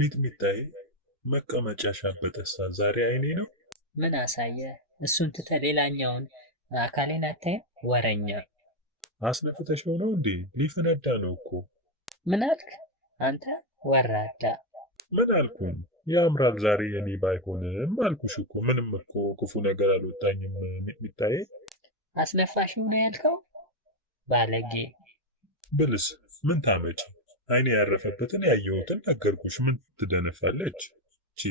ሚጥሚጣዬ መቀመጫሽ አበጠሳ ዛሬ አይኔ ነው። ምን አሳየ? እሱን ትተህ ሌላኛውን አካሌን አታይም? ወረኛ! አስነፍተሽው ነው እንዴ? ሊፈነዳ ነው እኮ። ምን አልክ አንተ ወራዳ? ምን አልኩኝ? ያምራል ዛሬ የኔ ባይሆንም አልኩሽ እኮ። ምንም እኮ ክፉ ነገር አልወጣኝም ሚጥሚጣዬ። አስነፋሽው ነው ያልከው? ባለጌ! ብልስ ምን ታመጪ? አይኔ ያረፈበትን ያየሁትን ነገርኩሽ። ምን ትደነፋለች? ቺ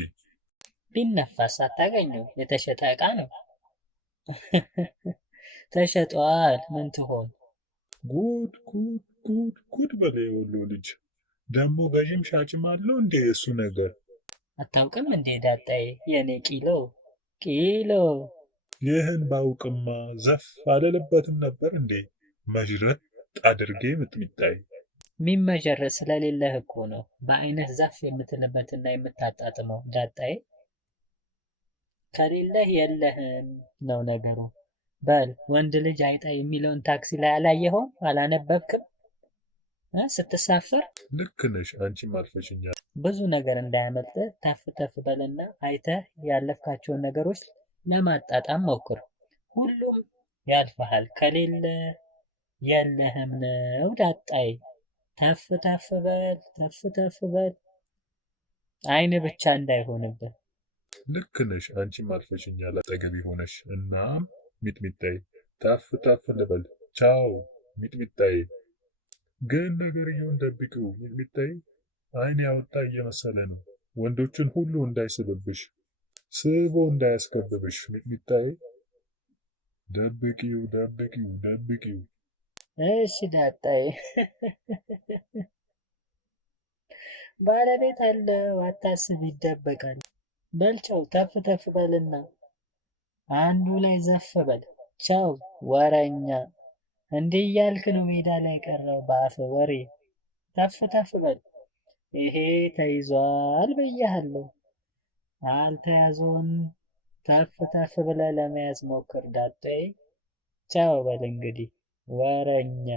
ቢነፋስ አታገኘው? የተሸጠ ዕቃ ነው። ተሸጧል። ምን ትሆን? ጉድ ጉድ ጉድ ጉድ በለ የወሎ ልጅ። ደግሞ ገዥም ሻጭም አለው እንዴ እሱ ነገር? አታውቅም እንዴ ዳጣዬ? የኔ ቂሎ ቂሎ! ይህን ባውቅማ ዘፍ አልልበትም ነበር እንዴ? መዥረት አድርጌ ሚጥሚጣዬ። ሚመጀረስ ስለሌለህ እኮ ነው በአይነት ዛፍ የምትልበትና የምታጣጥመው ዳጣዬ። ከሌለህ የለህም ነው ነገሩ። በል ወንድ ልጅ አይጣ የሚለውን ታክሲ ላይ አላየኸውም? አላነበብክም? ስትሳፈር ልክ ነሽ፣ አንቺም አልፈሽኛል። ብዙ ነገር እንዳያመልጥ ተፍ ተፍ በልና አይተህ ያለፍካቸውን ነገሮች ለማጣጣም ሞክር። ሁሉም ያልፈሃል። ከሌለ የለህም ነው ዳጣዬ። ተፍ ተፍ በል፣ ተፍ ተፍ በል። አይን ብቻ እንዳይሆንብህ። ልክ ነሽ፣ አንቺም አልፈሽኛል አጠገቤ ሆነሽ። እናም ሚጥሚጣዬ ተፍ ተፍ ልበል። ቻው ሚጥሚጣዬ። ግን ነገርየውን ደብቂው ሚጥሚጣዬ። አይን ያወጣ እየመሰለ ነው። ወንዶችን ሁሉ እንዳይስብብሽ፣ ስቦ እንዳያስከብብሽ ሚጥሚጣዬ። ደብቂው ደብቂው ደብቂው። እሺ ዳጣዬ። ባለቤት አለው አታስብ፣ ይደበቃል። በልቻው ተፍ ተፍ በልና አንዱ ላይ ዘፍ በል። ቻው ወረኛ! እንዲህ እያልክ ነው ሜዳ ላይ ቀረው በአፍ ወሬ። ተፍ ተፍ በል። ይሄ ተይዟል ብያለሁ። አልተያዘውን ተፍ ተፍ ብለህ ለመያዝ ሞክር ዳጣዬ። ቻው በል እንግዲህ ወረኛ!